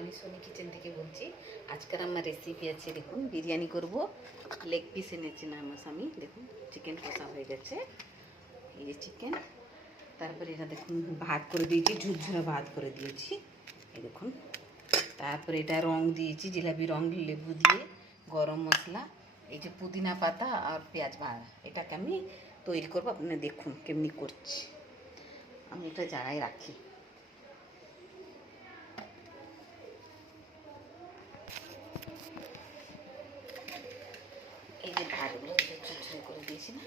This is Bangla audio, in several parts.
আমি সোনি কিচেন থেকে বলছি। আজকের আমার রেসিপি আছে, দেখুন বিরিয়ানি করব। লেগ পিস এনেছি না আমার স্বামী, দেখুন চিকেন কষা হয়ে গেছে, এই যে চিকেন। তারপরে এটা দেখুন ভাত করে দিয়েছি, ঝুরঝুরা ভাত করে দিয়েছি, এই দেখুন। তারপরে এটা রং দিয়েছি, জিলাপি রং, লেবু দিয়ে, গরম মশলা, এই যে পুদিনা পাতা আর পেঁয়াজ ভাজা। এটাকে আমি তৈরি করবো, আপনারা দেখুন কেমনি করছি। আমি এটা জায়গায় রাখি। এই যে ভাতগুলো ঝুরঝুরে করে দিয়েছি না,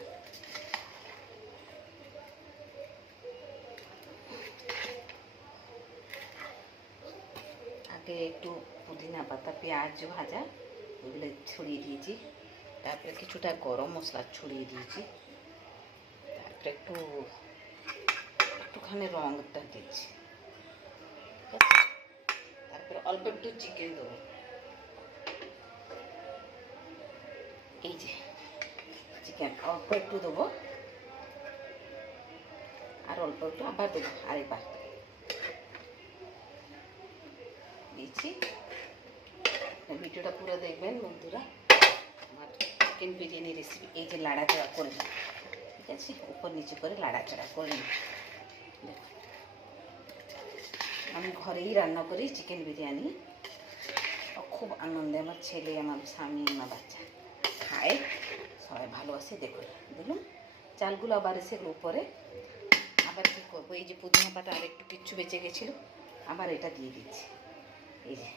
আগে একটু পুদিনা পাতা পেঁয়াজ ভাজা ওগুলো ছড়িয়ে দিয়েছি, তারপরে কিছুটা গরম মশলা ছড়িয়ে দিয়েছি, তারপরে একটুখানি রঙটা দিয়েছি, ঠিক আছে। তারপরে অল্প একটু চিকেন দেবো, এই যে চিকেন অল্প একটু দেবো, আর অল্প একটু আবার দেবো, আরেকবার দিয়েছি। ভিডিওটা পুরো দেখবেন বন্ধুরা। আমার চিকেন বিরিয়ানি রেসিপি এই যে লাড়াচাড়া করে নিন, ঠিক আছে, উপর নিচে করে লাড়াচাড়া করে নিন। দেখুন আমি ঘরেই রান্না করি চিকেন বিরিয়ানি, খুব আনন্দে আমার ছেলে, আমার স্বামী, আমার বাচ্চা খায়, সবাই ভালোবাসে। দেখুন দিলাম চালগুলো, আবার সেগুলো উপরে আবার কী করবো, এই যে পুদিনা পাতা আর একটু কিচ্ছু বেঁচে গেছিলো, আবার এটা দিয়ে দিচ্ছি, এই যে,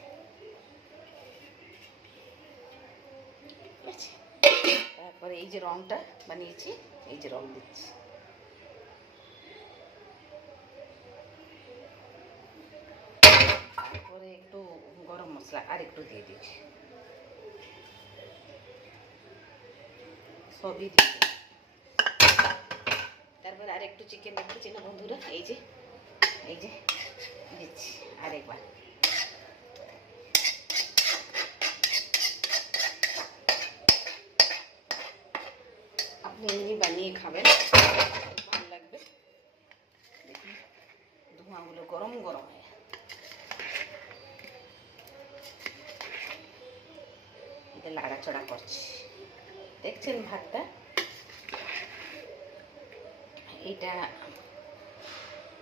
ঠিক আছে। তারপরে এই যে রঙটা বানিয়েছি, এই যে রঙ দিচ্ছি, তারপরে একটু গরম মশলা আর একটু দিয়ে দিচ্ছি, সবই দিয়ে। তারপরে আর একটু চিকেন রেখেছি না বন্ধুরা, এই যে দিচ্ছি আরেকবার। আপনি এমনি বানিয়ে খাবেন, ভালো লাগবে। দেখুন ধোঁয়াগুলো গরম গরম হয়ে এটা লাড়াচড়া করছি, দেখছেন ভাতটা। এটা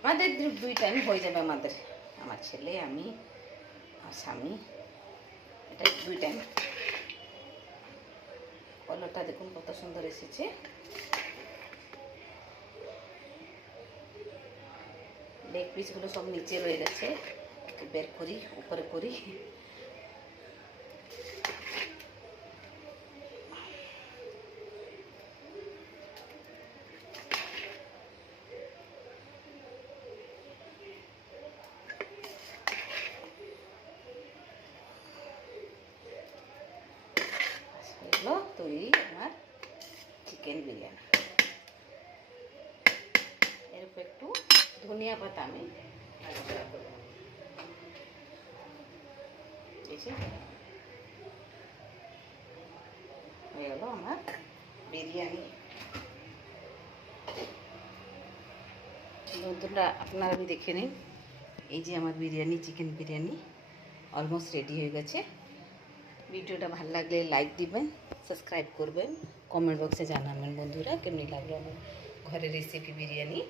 আমাদের 2 টাইম হয়ে যাবে, আমার ছেলে, আমি আর স্বামী, এটা 2 টাইম। কলরটা দেখুন কত সুন্দর এসেছে। লেগ পিসগুলো সব নিচে রয়ে গেছে, বের করি, উপরে করি। এগুলো তৈরি আমার চিকেন বিরিয়ানি। এরপর একটু ধনিয়া পাতা আমি হয়ে গেল আমার বিরিয়ানি। বন্ধুরা আপনারা দেখে নিন, এই যে আমার biryani, chicken biryani almost ready হয়ে গেছে। ভিডিওটা ভালো লাগলে লাইক দিবেন, সাবস্ক্রাইব করবেন, কমেন্ট বক্সে জানাবেন বন্ধুরা কেমনি লাগলো আমার ঘরের রেসিপি বিরিয়ানি।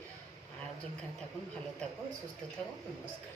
আর একজনখানে থাকুন, ভালো থাকুন, সুস্থ থাকুন, নমস্কার।